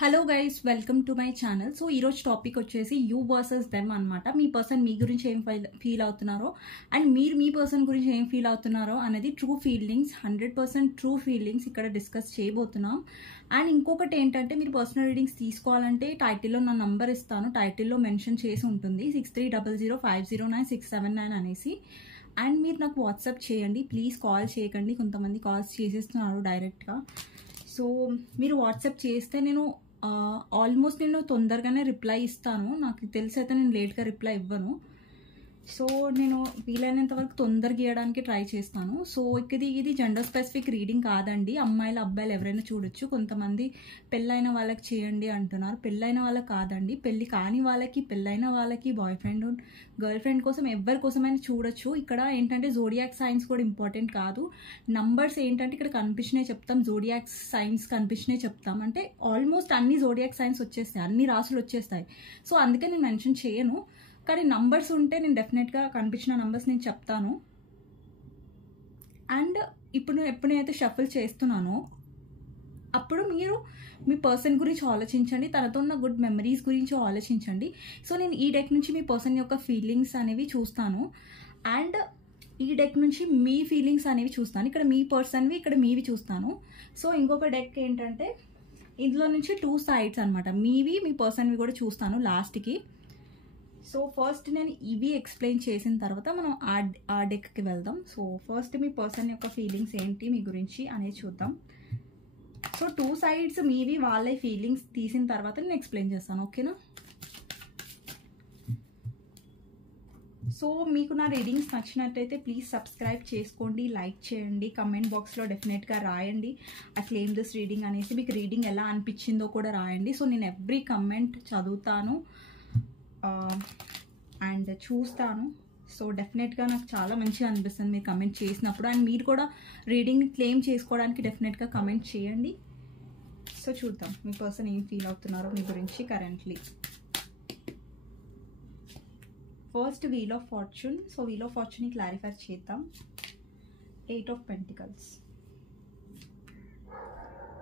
Hello guys, welcome to my channel. So ఈరోజు topic వచ్చేసి you versus them అనమాట. మీ person మీ గురించి ఏం ఫీల్ అవుతున్నారో అండ్ మీరు మీ పర్సన్ గురించి ఏం ఫీల్ అవుతున్నారో అనేది ట్రూ ఫీలింగ్స్, 100% ట్రూ ఫీలింగ్స్ ఇక్కడ డిస్కస్ చేయబోతున్నాం. అండ్ ఇంకొకటి ఏంటంటే, మీరు పర్సనల్ రీడింగ్స్ తీసుకోవాలంటే టైటిల్లో నా నంబర్ ఇస్తాను, టైటిల్లో మెన్షన్ చేసి ఉంటుంది 6300509679 అనేసి. అండ్ మీరు నాకు వాట్సాప్ చేయండి, ప్లీజ్ కాల్ చేయకండి, కొంతమంది కాల్స్ చేసేస్తున్నారు డైరెక్ట్గా. సో మీరు వాట్సాప్ చేస్తే నేను ఆల్మోస్ట్ తొందరగానే రిప్లై ఇస్తాను. నాకు తెలిసి అయితే నేను లేట్గా రిప్లై ఇవ్వను. సో నేను వీలైనంత వరకు తొందరగా ఇవ్వడానికి ట్రై చేస్తాను. సో ఇది జెండర్ స్పెసిఫిక్ రీడింగ్ కాదండి, అమ్మాయిలు అబ్బాయిలు ఎవరైనా చూడొచ్చు. కొంతమంది పెళ్ళైన వాళ్ళకి చేయండి అంటున్నారు, పెళ్ళైన వాళ్ళకి కాదండి, పెళ్ళి కాని వాళ్ళకి, పెళ్ళైన వాళ్ళకి, బాయ్ ఫ్రెండ్ గర్ల్ ఫ్రెండ్ కోసం ఎవరి కోసమైనా చూడొచ్చు. ఇక్కడ ఏంటంటే జోడియాక్ సైన్స్ కూడా ఇంపార్టెంట్ కాదు, నంబర్స్ ఏంటంటే ఇక్కడ కనిపించినాయి చెప్తాం, జోడియాక్ సైన్స్ కనిపించినాయి చెప్తాం. అంటే ఆల్మోస్ట్ అన్ని జోడియాక్ సైన్స్ వచ్చేస్తాయి, అన్ని రాసులు వచ్చేస్తాయి. సో అందుకే నేను మెన్షన్ చేయను, కానీ నంబర్స్ ఉంటే నేను డెఫినెట్గా కనిపించిన నంబర్స్ నేను చెప్తాను. అండ్ ఇప్పుడు ఎప్పుడైతే షఫుల్ చేస్తున్నానో అప్పుడు మీరు మీ పర్సన్ గురించి ఆలోచించండి, తనతో ఉన్న గుడ్ మెమరీస్ గురించి ఆలోచించండి. సో నేను ఈ డెక్ నుంచి మీ పర్సన్ యొక్క ఫీలింగ్స్ అనేవి చూస్తాను అండ్ ఈ డెక్ నుంచి మీ ఫీలింగ్స్ అనేవి చూస్తాను. ఇక్కడ మీ పర్సన్వి, ఇక్కడ మీవి చూస్తాను. సో ఇంకొక డెక్ ఏంటంటే ఇందులో నుంచి 2 సైడ్స్ అనమాట, మీవి మీ పర్సన్వి కూడా చూస్తాను లాస్ట్కి. సో ఫస్ట్ నేను ఇవి ఎక్స్ప్లెయిన్ చేసిన తర్వాత మనం ఆ డెక్కి వెళ్దాం. సో ఫస్ట్ మీ పర్సన్ యొక్క ఫీలింగ్స్ ఏంటి మీ గురించి అనేది చూద్దాం. సో 2 సైడ్స్ మీవి వాళ్ళ ఫీలింగ్స్ తీసిన తర్వాత నేను ఎక్స్ప్లెయిన్ చేస్తాను, ఓకేనా? సో మీకు నా రీడింగ్స్ నచ్చినట్టయితే ప్లీజ్ సబ్స్క్రైబ్ చేసుకోండి, లైక్ చేయండి, కమెంట్ బాక్స్లో డెఫినెట్గా రాయండి ఐ క్లెయిమ్ దిస్ రీడింగ్ అనేసి. మీకు రీడింగ్ ఎలా అనిపించిందో కూడా రాయండి. సో నేను ఎవ్రీ కమెంట్ చదువుతాను అండ్ చూస్తాను. సో డెఫినెట్గా నాకు చాలా మంచిగా అనిపిస్తుంది మీరు కమెంట్ చేసినప్పుడు. అండ్ మీరు కూడా రీడింగ్ని క్లెయిమ్ చేసుకోవడానికి డెఫినెట్గా కమెంట్ చేయండి. సో చూద్దాం మీ పర్సన్ ఏం ఫీల్ అవుతున్నారో మీ గురించి currently. First wheel of fortune. So wheel of ఫార్చ్యూన్ని క్లారిఫై చేద్దాం. 8 of pentacles,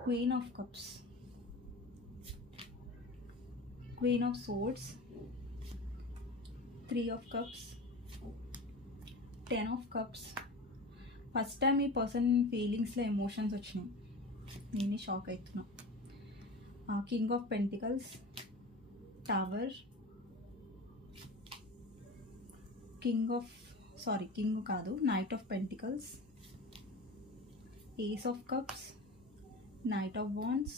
queen of cups, queen of swords, 3 of cups, 10 of cups. First time ఈ పర్సన్ ఫీలింగ్స్లో ఎమోషన్స్ వచ్చినాయి, నేనే షాక్ అవుతున్నా. King of pentacles, tower, king కాదు, knight of pentacles, ace of cups, knight of wands,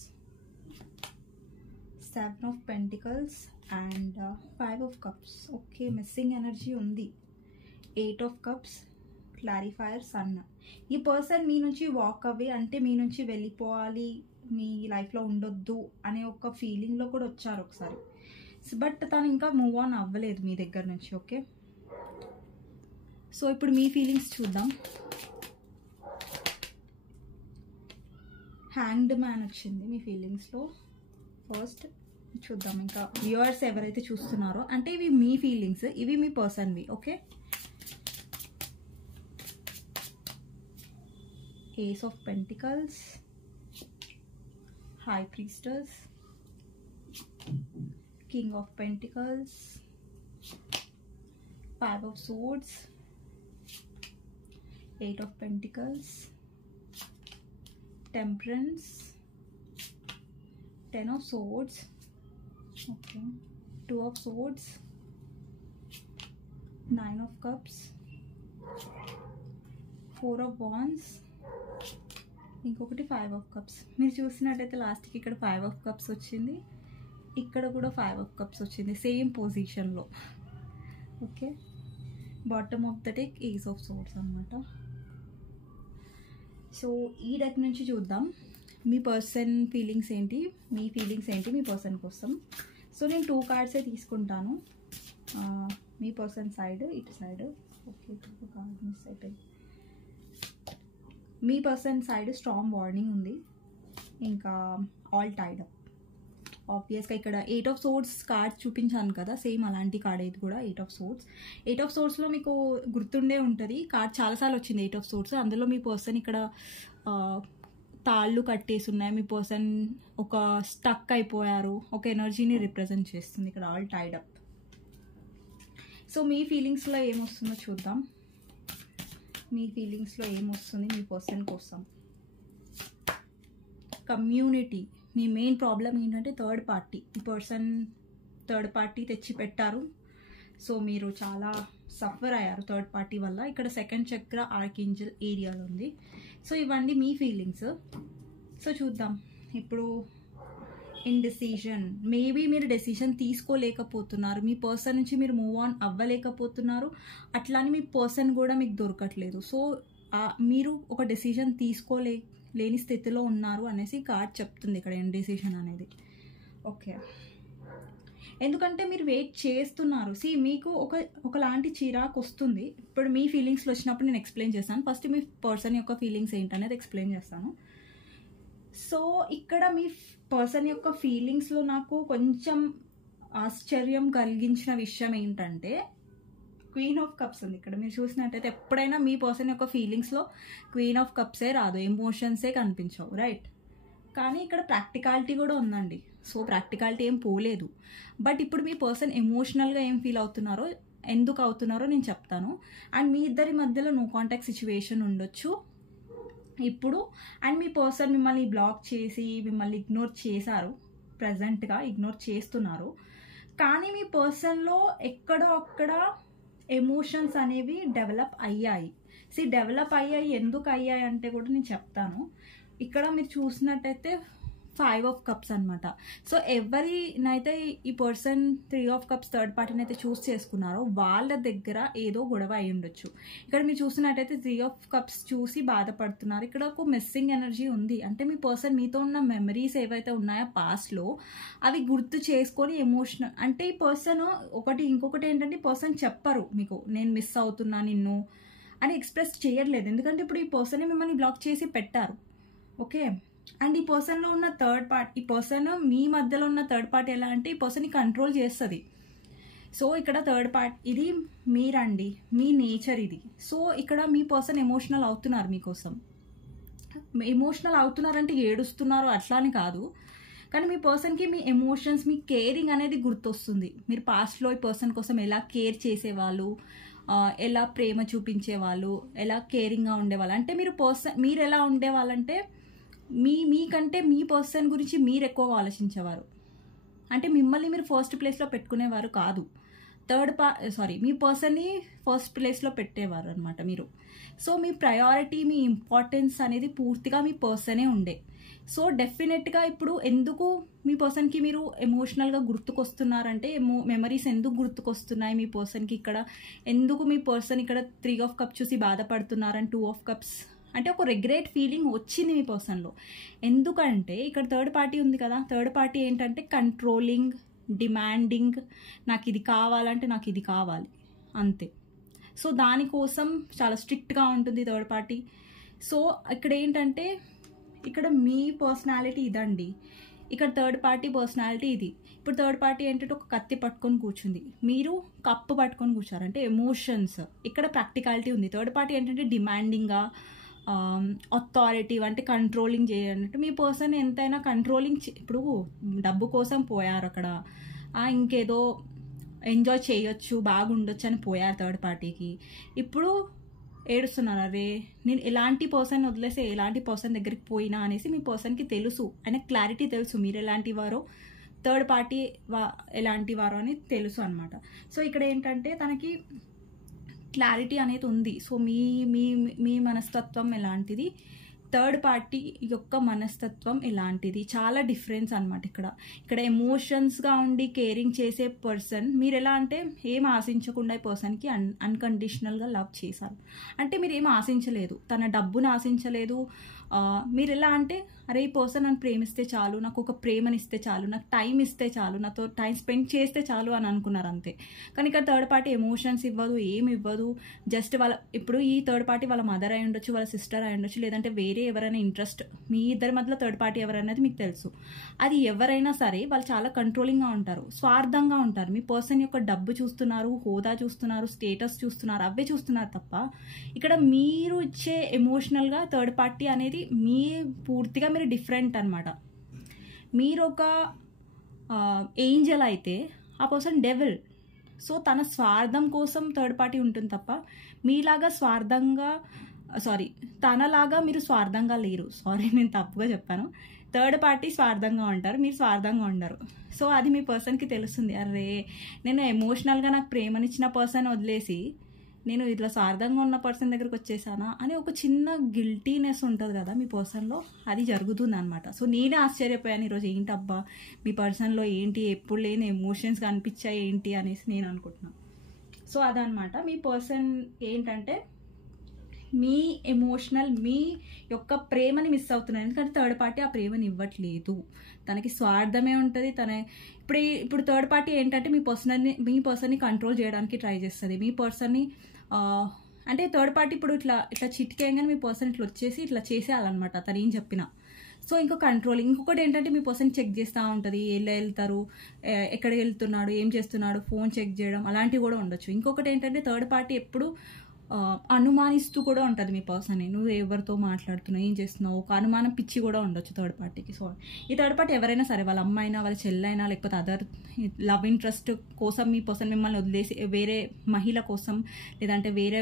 7 of pentacles and 5 of cups. Okay, missing energy ఉంది. 8 of cups, clarifier, sun. ఈ person మీ నుంచి walk away అంటే మీ నుంచి వెళ్ళిపోవాలి, మీ లైఫ్లో ఉండొద్దు అనే ఒక ఫీలింగ్లో కూడా వచ్చారు ఒకసారి. బట్ తను ఇంకా మూవ్ ఆన్ అవ్వలేదు మీ దగ్గర నుంచి, ఓకే? సో ఇప్పుడు మీ ఫీలింగ్స్ చూద్దాం. హ్యాంగ్డ్ మ్యాన్ వచ్చింది మీ ఫీలింగ్స్లో. ఫస్ట్ చూద్దాం, ఇంకా వ్యూవర్స్ ఎవరైతే చూస్తున్నారో అంటే ఇవి మీ ఫీలింగ్స్, ఇవి మీ పర్సన్వి, okay? Ace of pentacles, high priestess, king of pentacles, 5 of swords, 8 of pentacles, temperance, 10 of swords, okay, 2 of swords, 9 of cups, 4 of wands, ఇంకొకటి 5 of cups. మీరు చూసినట్టయితే లాస్ట్కి ఇక్కడ 5 of cups వచ్చింది, ఇక్కడ కూడా 5 of cups వచ్చింది సేమ్ పొజిషన్లో, okay? Bottom of the deck ace of swords అనమాట. సో ఈ డెక్ నుంచి చూద్దాం మీ పర్సన్ ఫీలింగ్స్ ఏంటి, మీ ఫీలింగ్స్ ఏంటి మీ పర్సన్ కోసం. సో నేను 2 కార్డ్సే తీసుకుంటాను, మీ పర్సన్ సైడ్, ఇటు సైడ్. ఓకే, 2 కార్డ్ మిస్ అయిపోయింది. మీ పర్సన్ సైడ్ స్ట్రాంగ్ వార్నింగ్ ఉంది, ఇంకా ఆల్ టైడ్ అప్. ఆబ్వియస్గా ఇక్కడ 8 ఆఫ్ సోర్డ్స్ కార్డ్ చూపించాను కదా, సేమ్ అలాంటి కార్డ్ ఇది కూడా 8 ఆఫ్ సోర్డ్స్. 8 ఆఫ్ సోర్డ్స్లో మీకు గుర్తుండే ఉంటుంది, కార్డ్ చాలాసార్లు వచ్చింది 8 ఆఫ్ సోర్డ్స్. అందులో మీ పర్సన్ ఇక్కడ తాళ్ళు కట్టేసి ఉన్నాయి, మీ పర్సన్ ఒక స్టక్ అయిపోయారు, ఒక ఎనర్జీని రిప్రజెంట్ చేస్తుంది ఇక్కడ ఆల్ టైడ్ అప్. సో మీ ఫీలింగ్స్లో ఏమొస్తుందో చూద్దాం. మీ ఫీలింగ్స్లో ఏమొస్తుంది మీ పర్సన్ కోసం. కమ్యూనిటీ. మీ మెయిన్ ప్రాబ్లం ఏంటంటే థర్డ్ పార్టీ. ఈ పర్సన్ థర్డ్ పార్టీ తెచ్చి పెట్టారు. సో మీరు చాలా సఫర్ అయ్యారు థర్డ్ పార్టీ వల్ల. ఇక్కడ సెకండ్ చక్ర ఆర్కేంజల్ ఏరియాలో ఉంది. సో ఇవన్నీ మీ ఫీలింగ్స్. సో చూద్దాం ఇప్పుడు. ఇండిసిజన్. మేబీ మీరు డెసిషన్ తీసుకోలేకపోతున్నారు, మీ పర్సన్ నుంచి మీరు మూవ్ ఆన్ అవ్వలేకపోతున్నారు, అట్లానే మీ పర్సన్ కూడా మీకు దొరకట్లేదు. సో మీరు ఒక డెసిషన్ లేని స్థితిలో ఉన్నారు అనేసి కార్డ్ చెప్తుంది ఇక్కడ ఇండిసిజన్ అనేది. ఓకే, ఎందుకంటే మీరు వెయిట్ చేస్తున్నారు. మీకు ఒకలాంటి చిరాకు వస్తుంది. ఇప్పుడు మీ ఫీలింగ్స్లో వచ్చినప్పుడు నేను ఎక్స్ప్లెయిన్ చేస్తాను. ఫస్ట్ మీ పర్సన్ యొక్క ఫీలింగ్స్ ఏంటనేది ఎక్స్ప్లెయిన్ చేస్తాను. సో ఇక్కడ మీ పర్సన్ యొక్క ఫీలింగ్స్లో నాకు కొంచెం ఆశ్చర్యం కలిగించిన విషయం ఏంటంటే క్వీన్ ఆఫ్ కప్స్ ఉంది ఇక్కడ. మీరు చూసినట్టయితే ఎప్పుడైనా మీ పర్సన్ యొక్క ఫీలింగ్స్లో క్వీన్ ఆఫ్ కప్సే రాదు, ఎమోషన్సే కనిపించవు, రైట్? కానీ ఇక్కడ ప్రాక్టికాలిటీ కూడా ఉందండి. సో ప్రాక్టికాలిటీ ఏం పోలేదు. బట్ ఇప్పుడు మీ పర్సన్ ఎమోషనల్గా ఏం ఫీల్ అవుతున్నారో, ఎందుకు అవుతున్నారో నేను చెప్తాను. అండ్ మీ ఇద్దరి మధ్యలో నో కాంటాక్ట్ సిచ్యువేషన్ ఉండొచ్చు ఇప్పుడు. అండ్ మీ పర్సన్ మిమ్మల్ని బ్లాక్ చేసి మిమ్మల్ని ఇగ్నోర్ చేశారు, ప్రజెంట్గా ఇగ్నోర్ చేస్తున్నారు. కానీ మీ పర్సన్లో ఎక్కడో అక్కడ ఎమోషన్స్ అనేవి డెవలప్ అయ్యాయి. డెవలప్ అయ్యాయి. ఎందుకు అయ్యాయి అంటే కూడా నేను చెప్తాను. ఇక్కడ మీరు చూసినట్టయితే 5 ఆఫ్ కప్స్ అనమాట. సో ఎవరినైతే ఈ పర్సన్ 3 ఆఫ్ కప్స్ థర్డ్ పార్టీని అయితే చూస్ చేసుకున్నారో వాళ్ళ దగ్గర ఏదో గొడవ అయి ఉండొచ్చు. ఇక్కడ మీరు చూసినట్టయితే 3 ఆఫ్ కప్స్ చూసి బాధపడుతున్నారు. ఇక్కడ ఒక మిస్సింగ్ ఎనర్జీ ఉంది. అంటే మీ పర్సన్ మీతో ఉన్న మెమరీస్ ఏవైతే ఉన్నాయో పాస్ట్లో అవి గుర్తు చేసుకొని ఎమోషనల్, అంటే ఈ పర్సన్ ఇంకొకటి ఏంటంటే ఈ పర్సన్ చెప్పరు మీకు నేను మిస్ అవుతున్నా నిన్ను అని ఎక్స్ప్రెస్ చేయట్లేదు. ఎందుకంటే ఇప్పుడు ఈ పర్సన్ మిమ్మల్ని బ్లాక్ చేసి పెట్టారు. ఓకే, అండ్ ఈ పర్సన్లో ఉన్న థర్డ్ పార్టీ, ఈ పర్సన్ మీ మధ్యలో ఉన్న థర్డ్ పార్టీ ఎలా అంటే ఈ పర్సన్ని కంట్రోల్ చేస్తుంది. సో ఇక్కడ థర్డ్ పార్టీ ఇది మీరండి, మీ నేచర్ ఇది. సో ఇక్కడ మీ పర్సన్ ఎమోషనల్ అవుతున్నారు మీకోసం. ఎమోషనల్ అవుతున్నారంటే ఏడుస్తున్నారు అట్లా అని కాదు, కానీ మీ పర్సన్కి మీ ఎమోషన్స్, మీ కేరింగ్ అనేది గుర్తొస్తుంది. మీరు పాస్ట్లో ఈ పర్సన్ కోసం ఎలా కేర్ చేసేవాళ్ళు, ఎలా ప్రేమ చూపించేవాళ్ళు, ఎలా కేరింగ్గా ఉండేవాళ్ళు. అంటే మీరు ఎలా ఉండేవాళ్ళంటే మీకంటే మీ పర్సన్ గురించి మీరు ఎక్కువగా ఆలోచించేవారు. అంటే మిమ్మల్ని మీరు ఫస్ట్ ప్లేస్లో పెట్టుకునేవారు కాదు, మీ పర్సన్ని ఫస్ట్ ప్లేస్లో పెట్టేవారు అనమాట మీరు. సో మీ ప్రయారిటీ, మీ ఇంపార్టెన్స్ అనేది పూర్తిగా మీ పర్సనే ఉండే. సో డెఫినెట్గా ఇప్పుడు ఎందుకు మీ పర్సన్కి మీరు ఎమోషనల్గా గుర్తుకొస్తున్నారంటే మెమరీస్ ఎందుకు గుర్తుకొస్తున్నాయి మీ పర్సన్కి ఇక్కడ, ఎందుకు మీ పర్సన్ ఇక్కడ 3 ఆఫ్ కప్స్ చూసి బాధపడుతున్నారని 2 ఆఫ్ కప్స్ అంటే ఒక రిగ్రెట్ ఫీలింగ్ వచ్చింది మీ పర్సన్లో. ఎందుకంటే ఇక్కడ థర్డ్ పార్టీ ఉంది కదా, థర్డ్ పార్టీ ఏంటంటే కంట్రోలింగ్, డిమాండింగ్, నాకు ఇది కావాలంటే నాకు ఇది కావాలి అంతే. సో దానికోసం చాలా స్ట్రిక్ట్గా ఉంటుంది థర్డ్ పార్టీ. సో ఇక్కడ ఏంటంటే ఇక్కడ మీ పర్సనాలిటీ ఇదండి, ఇక్కడ థర్డ్ పార్టీ పర్సనాలిటీ ఇది. ఇప్పుడు థర్డ్ పార్టీ ఏంటంటే ఒక కత్తి పట్టుకొని కూర్చుంది, మీరు కప్పు పట్టుకొని కూర్చారు అంటే ఎమోషన్స్. ఇక్కడ ప్రాక్టికాలిటీ ఉంది. థర్డ్ పార్టీ ఏంటంటే డిమాండింగ్గా, అథారిటీ అంటే కంట్రోలింగ్ చేయాలంటే మీ పర్సన్ ఎంతైనా కంట్రోలింగ్. ఇప్పుడు డబ్బు కోసం పోయారు అక్కడ, ఇంకేదో ఎంజాయ్ చేయొచ్చు, బాగుండొచ్చు అని పోయారు థర్డ్ పార్టీకి. ఇప్పుడు ఏడుస్తున్నారు, అరే నేను ఎలాంటి పర్సన్ వదిలేసి ఎలాంటి పర్సన్ దగ్గరికి పోయినా అనేసి మీ పర్సన్కి తెలుసు, ఆయన క్లారిటీ తెలుసు మీరు ఎలాంటి వారో, థర్డ్ పార్టీ ఎలాంటి వారో అని తెలుసు అనమాట. సో ఇక్కడ ఏంటంటే తనకి క్లారిటీ అనేది ఉంది. సో మీ మీ మీ మనస్తత్వం ఎలాంటిది, థర్డ్ పార్టీ యొక్క మనస్తత్వం ఎలాంటిది, చాలా డిఫరెన్స్ అనమాట. ఇక్కడ ఎమోషన్స్గా ఉండి కేరింగ్ చేసే పర్సన్, మీరు ఎలా అంటే ఏం ఆశించకుండా ఈ పర్సన్కి అన్కండిషనల్గా లవ్ చేశారు. అంటే మీరు ఏం ఆశించలేదు, తన డబ్బును ఆశించలేదు. మీరు ఎలా అంటే అరే ఈ పర్సన్ నన్ను ప్రేమిస్తే చాలు, నాకు ఒక ప్రేమనిస్తే చాలు, నాకు టైం ఇస్తే చాలు, నాతో టైం స్పెండ్ చేస్తే చాలు అని అనుకున్నారు అంతే. కానీ ఇక్కడ థర్డ్ పార్టీ ఎమోషన్స్ ఇవ్వదు, ఏమి ఇవ్వదు. జస్ట్ ఇప్పుడు ఈ థర్డ్ పార్టీ వాళ్ళ మదర్ అయి ఉండొచ్చు, వాళ్ళ సిస్టర్ అయి ఉండొచ్చు, లేదంటే వేరే ఎవరైనా ఇంట్రెస్ట్, మీ ఇద్దరి మధ్యలో థర్డ్ పార్టీ ఎవరనేది మీకు తెలుసు. అది ఎవరైనా సరే వాళ్ళు చాలా కంట్రోలింగ్గా ఉంటారు, స్వార్థంగా ఉంటారు. మీ పర్సన్ యొక్క డబ్బు చూస్తున్నారు, హోదా చూస్తున్నారు, స్టేటస్ చూస్తున్నారు, అవే చూస్తున్నారు తప్ప ఇక్కడ మీరు ఇచ్చే ఎమోషనల్గా థర్డ్ పార్టీ అనేది ఏంటి, పూర్తిగా మీరు డిఫరెంట్ అనమాట. మీరు ఒక ఏంజల్ అయితే ఆ పర్సన్ డెవిల్. సో తన స్వార్థం కోసం థర్డ్ పార్టీ ఉంటుంది తప్ప మీలాగా తనలాగా మీరు స్వార్థంగా లేరు. నేను తప్పుగా చెప్పాను. థర్డ్ పార్టీ స్వార్థంగా ఉంటారు, మీరు స్వార్థంగా ఉండరు. సో అది మీ పర్సన్కి తెలుస్తుంది. అరే, నేను ఎమోషనల్గా నాకు ప్రేమనిచ్చిన పర్సన్ వదిలేసి నేను ఇట్లా స్వార్థంగా ఉన్న పర్సన్ దగ్గరకు వచ్చేసానా అని ఒక చిన్న గిల్టీనెస్ ఉంటుంది కదా మీ పర్సన్లో, అది జరుగుతుంది అనమాట. సో నేనే ఆశ్చర్యపోయాను ఈరోజు, ఏంటబ్బా మీ పర్సన్లో ఏంటి ఎప్పుడు లేని ఎమోషన్స్ కనిపించాయి ఏంటి అనేసి నేను అనుకుంటున్నాను. సో అదనమాట మీ పర్సన్ ఏంటంటే మీ మీ యొక్క ప్రేమని మిస్ అవుతున్నారు. ఎందుకంటే థర్డ్ పార్టీ ఆ ప్రేమని ఇవ్వట్లేదు, తనకి స్వార్థమే ఉంటుంది. ఇప్పుడు థర్డ్ పార్టీ ఏంటంటే మీ పర్సన్ని కంట్రోల్ చేయడానికి ట్రై చేస్తుంది. మీ పర్సన్ని అంటే థర్డ్ పార్టీ ఇప్పుడు ఇట్లా చిటికేయంగానే మీ పర్సన్ ఇట్లా వచ్చేసి ఇట్లా చేసేయాలన్నమాట తను ఏం చెప్పినా. సో ఇంకొకటి ఏంటంటే మీ పర్సన్ చెక్ చేస్తూ ఉంటుంది, ఎలా వెళ్తారు, ఎక్కడికి వెళ్తున్నాడు, ఏం చేస్తున్నాడు, ఫోన్ చెక్ చేయడం అలాంటివి కూడా ఉండొచ్చు. ఇంకొకటి ఏంటంటే థర్డ్ పార్టీ ఎప్పుడు అనుమానిస్తూ కూడా ఉంటుంది మీ పర్సన్ని. నువ్వు ఎవరితో మాట్లాడుతున్నావు, ఏం చేస్తున్నావు, ఒక అనుమానం పిచ్చి కూడా ఉండొచ్చు థర్డ్ పార్టీకి. సో ఈ థర్డ్ పార్టీ ఎవరైనా సరే, వాళ్ళ అమ్మాయినా వాళ్ళ చెల్లైనా లేకపోతే అదర్ లవ్ ఇంట్రెస్ట్ కోసం మీ పర్సన్ మిమ్మల్ని వదిలేసి వేరే మహిళ కోసం లేదంటే వేరే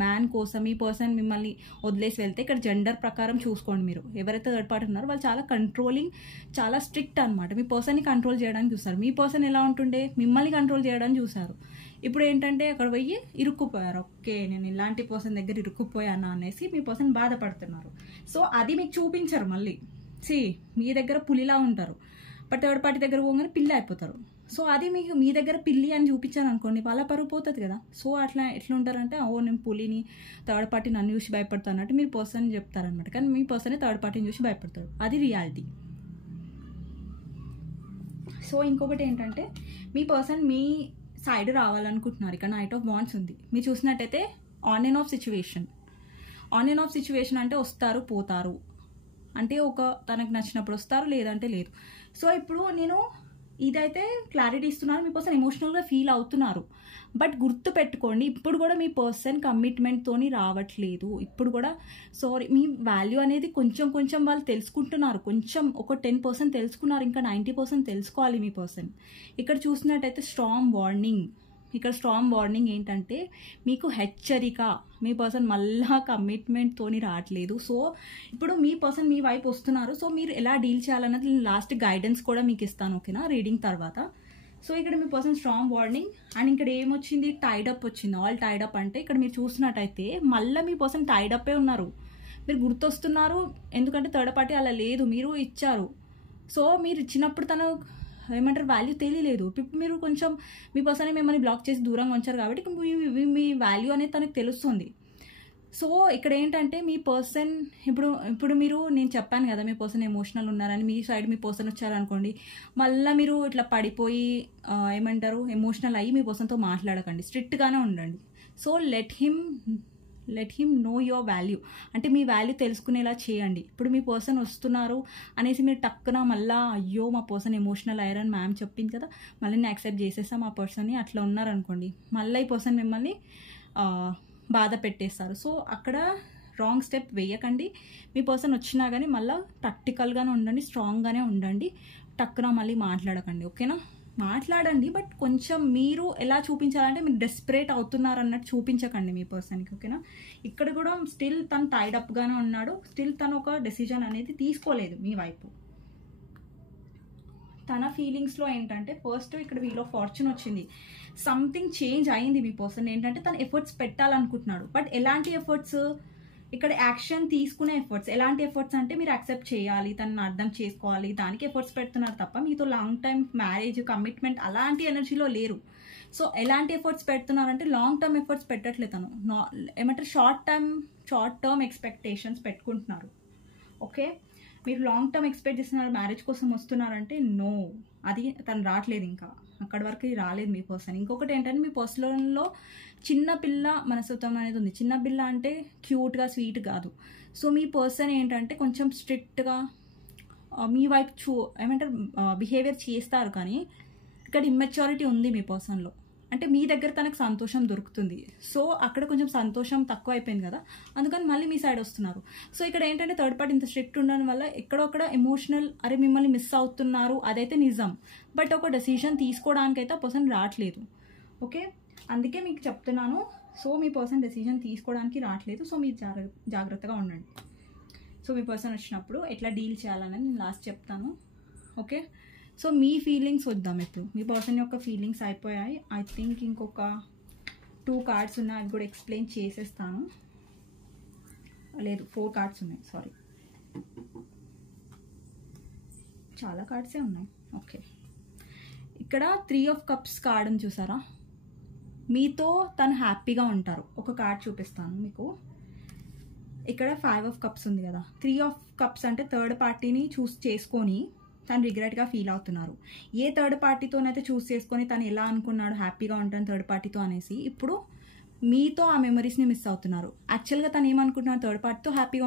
మ్యాన్ కోసం మీ పర్సన్ మిమ్మల్ని వదిలేసి వెళ్తే ఇక్కడ జెండర్ ప్రకారం చూసుకోండి. మీరు ఎవరైతే థర్డ్ పార్టీ ఉన్నారో వాళ్ళు చాలా కంట్రోలింగ్, చాలా స్ట్రిక్ట్ అనమాట. మీ పర్సన్ని కంట్రోల్ చేయడానికి చూస్తారు. మీ పర్సన్ ఎలా ఉంటుండే, మిమ్మల్ని కంట్రోల్ చేయడానికి చూసారు. ఇప్పుడు ఏంటంటే అక్కడ పోయి ఇరుక్కుపోయారు. ఓకే, నేను ఇలాంటి పర్సన్ దగ్గర ఇరుక్కుపోయానా అనేసి మీ పర్సన్ బాధపడుతున్నారు. సో అది మీకు చూపించరు మళ్ళీ. మీ దగ్గర పులిలా ఉంటారు, బట్ థర్డ్ పార్టీ దగ్గర పోగానే పిల్లి అయిపోతారు. సో అది మీకు మీ దగ్గర పిల్లి అని చూపించాను అనుకోండి, వాళ్ళ పరుగు పోతుంది కదా. సో అట్లా ఎట్లా ఉంటారంటే, నేను పులిని, థర్డ్ పార్టీ నన్ను చూసి భయపడతాను అన్నట్టు మీరు పర్సన్ చెప్తారనమాట. కానీ మీ పర్సనే థర్డ్ పార్టీని చూసి భయపడతాడు, అది రియాలిటీ. సో ఇంకొకటి ఏంటంటే మీ పర్సన్ మీ సైడ్ రావాలనుకుంటున్నారు. ఇక్కడ నైట్ ఆఫ్ వాండ్స్ ఉంది. మీరు చూసినట్టయితే ఆన్ అండ్ ఆఫ్ సిచ్యువేషన్ అంటే వస్తారు పోతారు, అంటే తనకు నచ్చినప్పుడు వస్తారు లేదంటే లేదు. సో ఇప్పుడు నేను ఇదైతే క్లారిటీ ఇస్తున్నాను, మీ పర్సన్ ఎమోషనల్గా ఫీల్ అవుతున్నారు. బట్ గుర్తు పెట్టుకోండి, ఇప్పుడు కూడా మీ పర్సన్ కమిట్మెంట్తోని రావట్లేదు. ఇప్పుడు కూడా మీ వాల్యూ అనేది కొంచెం వాళ్ళు తెలుసుకుంటున్నారు. ఒక 10% తెలుసుకున్నారు, ఇంకా 90% తెలుసుకోవాలి మీ పర్సన్. ఇక్కడ చూసినట్టయితే స్ట్రాంగ్ వార్నింగ్ ఏంటంటే మీకు హెచ్చరిక, మీ పర్సన్ మళ్ళా కమిట్మెంట్తోని రావట్లేదు. సో ఇప్పుడు మీ పర్సన్ మీ వైపు వస్తున్నారు. సో మీరు ఎలా డీల్ చేయాలన్నది లాస్ట్ గైడెన్స్ కూడా మీకు ఇస్తాను, ఓకేనా, రీడింగ్ తర్వాత. సో ఇక్కడ మీ పర్సన్ స్ట్రాంగ్ వార్నింగ్. అండ్ ఇక్కడ ఏమొచ్చింది, టైడప్ వచ్చింది. ఆల్ టైడప్ అంటే ఇక్కడ మీరు చూసినట్టయితే మళ్ళీ మీ పర్సన్ టైడప్పే ఉన్నారు. మీరు గుర్తొస్తున్నారు, ఎందుకంటే థర్డ్ పార్టీ అలా లేదు, మీరు ఇచ్చారు. సో మీరు ఇచ్చినప్పుడు తను వాల్యూ తెలియలేదు. ఇప్పుడు మీరు కొంచెం మీ పర్సన్ మిమ్మల్ని బ్లాక్ చేసి దూరంగా ఉంచారు కాబట్టి మీ వాల్యూ అనేది తనకు తెలుస్తుంది. సో ఇక్కడ ఏంటంటే మీ పర్సన్ ఇప్పుడు నేను చెప్పాను కదా మీ పర్సన్ ఎమోషనల్ ఉన్నారని. మీ సైడ్ మీ పర్సన్ వచ్చారనుకోండి, మళ్ళీ మీరు ఇట్లా పడిపోయి ఎమోషనల్ అయ్యి మీ పర్సన్తో మాట్లాడకండి, స్ట్రిక్ట్గానే ఉండండి. So let him know your value, అంటే మీ వాల్యూ తెలుసుకునేలా చేయండి. ఇప్పుడు మీ పర్సన్ వస్తున్నారు అనేసి మీరు టక్కున మళ్ళీ అయ్యో మా పర్సన్ ఎమోషనల్ అయ్యారని మ్యామ్ చెప్పింది కదా, మళ్ళీ నేను యాక్సెప్ట్ చేసేస్తాం ఆ పర్సన్ని, అట్లా ఉన్నారనుకోండి, మళ్ళీ ఈ పర్సన్ మిమ్మల్ని బాధ పెట్టేస్తారు. సో అక్కడ రాంగ్ స్టెప్ వేయకండి. మీ పర్సన్ వచ్చినా కానీ మళ్ళీ ప్రాక్టికల్గానే ఉండండి, స్ట్రాంగ్గానే ఉండండి, టక్కున మళ్ళీ మాట్లాడకండి, ఓకేనా. మాట్లాడండి, బట్ కొంచెం మీరు ఎలా చూపించాలంటే మీరు డెస్పరేట్ అవుతున్నారు అన్నట్టు చూపించకండి మీ పర్సన్కి, ఓకేనా. ఇక్కడ కూడా స్టిల్ తను టైడప్గానే ఉన్నాడు, స్టిల్ తను ఒక డెసిజన్ అనేది తీసుకోలేదు మీ వైపు. తన ఫీలింగ్స్లో ఏంటంటే ఫస్ట్ ఇక్కడ వీల్ ఆఫ్ ఫార్చ్యూన్ వచ్చింది. సంథింగ్ చేంజ్ అయింది మీ పర్సన్. ఏంటంటే తను ఎఫర్ట్స్ పెట్టాలనుకుంటున్నాడు, బట్ ఎలాంటి ఎఫర్ట్స్, ఇక్కడ యాక్షన్ తీసుకునే ఎఫర్ట్స్. ఎలాంటి ఎఫర్ట్స్ అంటే మీరు యాక్సెప్ట్ చేయాలి, తనని అర్థం చేసుకోవాలి, దానికి ఎఫర్ట్స్ పెడుతున్నారు తప్ప మీతో లాంగ్ టైం మ్యారేజ్ కమిట్మెంట్ అలాంటి ఎనర్జీలో లేరు. సో ఎలాంటి ఎఫర్ట్స్ పెడుతున్నారంటే లాంగ్ టర్మ్ ఎఫర్ట్స్ పెట్టట్లేదు తను. షార్ట్ టర్మ్ ఎక్స్పెక్టేషన్స్ పెట్టుకుంటున్నారు, ఓకే. మీరు లాంగ్ టర్మ్ ఎక్స్పెక్ట్ చేస్తున్నారు, మ్యారేజ్ కోసం వస్తున్నారంటే నో, అది తను రావట్లేదు, ఇంకా అక్కడి వరకు రాలేదు మీ పర్సన్. ఇంకొకటి ఏంటంటే మీ పర్సన్లో చిన్నపిల్ల మనస్తత్వం అనేది ఉంది. చిన్నపిల్ల అంటే క్యూట్గా స్వీట్ కాదు. సో మీ పర్సన్ ఏంటంటే కొంచెం స్ట్రిక్ట్గా మీ వైపు బిహేవియర్ చేస్తారు, కానీ ఇక్కడ ఇమ్మెచ్యూరిటీ ఉంది మీ పర్సన్లో. అంటే మీ దగ్గర తనకు సంతోషం దొరుకుతుంది. సో అక్కడ కొంచెం సంతోషం తక్కువ అయిపోయింది కదా, అందుకని మళ్ళీ మీ సైడ్ వస్తున్నారు. సో ఇక్కడ ఏంటంటే థర్డ్ పార్టీ ఇంత స్ట్రిక్ట్ ఉండడం వల్ల ఎక్కడొక్కడ ఎమోషనల్, అరే మిమ్మల్ని మిస్ అవుతున్నారు అదైతే నిజం, బట్ ఒక డెసిషన్ తీసుకోవడానికైతే ఆ పర్సన్ రావట్లేదు. ఓకే, అందుకే మీకు చెప్తున్నాను. సో మీ పర్సన్ డెసిషన్ తీసుకోవడానికి రావట్లేదు. సో మీరు జాగ్రత్తగా ఉండండి. సో మీ పర్సన్ వచ్చినప్పుడు ఎట్లా డీల్ చేయాలని నేను లాస్ట్ చెప్తాను. ఓకే, సో మీ ఫీలింగ్స్ వద్దాం. ఇప్పుడు మీ పర్సన్ యొక్క ఫీలింగ్స్ అయిపోయాయి. ఐ థింక్ ఇంకొక 2 కార్డ్స్ ఉన్నాయి, అవి కూడా ఎక్స్ప్లెయిన్ చేసేస్తాను. లేదు, 4 కార్డ్స్ ఉన్నాయి, సారీ, చాలా కార్డ్సే ఉన్నాయి. ఓకే, ఇక్కడ 3 ఆఫ్ కప్స్ కార్డ్ అని చూసారా, మీతో తను హ్యాపీగా ఉంటారు. ఒక కార్డ్ చూపిస్తాను మీకు. ఇక్కడ 5 ఆఫ్ కప్స్ ఉంది కదా, 3 ఆఫ్ కప్స్ అంటే థర్డ్ పార్టీని చూస్ చేసుకొని తను రిగ్రెట్గా ఫీల్ అవుతున్నారు. ఏ థర్డ్ పార్టీతోనైతే చూస్ చేసుకొని తను ఎలా అనుకున్నాడు హ్యాపీగా ఉంటాను థర్డ్ పార్టీతో అనేసి, ఇప్పుడు మీతో ఆ మెమరీస్ని మిస్ అవుతున్నారు. యాక్చువల్గా తను ఏమనుకుంటున్నారు, థర్డ్ పార్టీతో హ్యాపీగా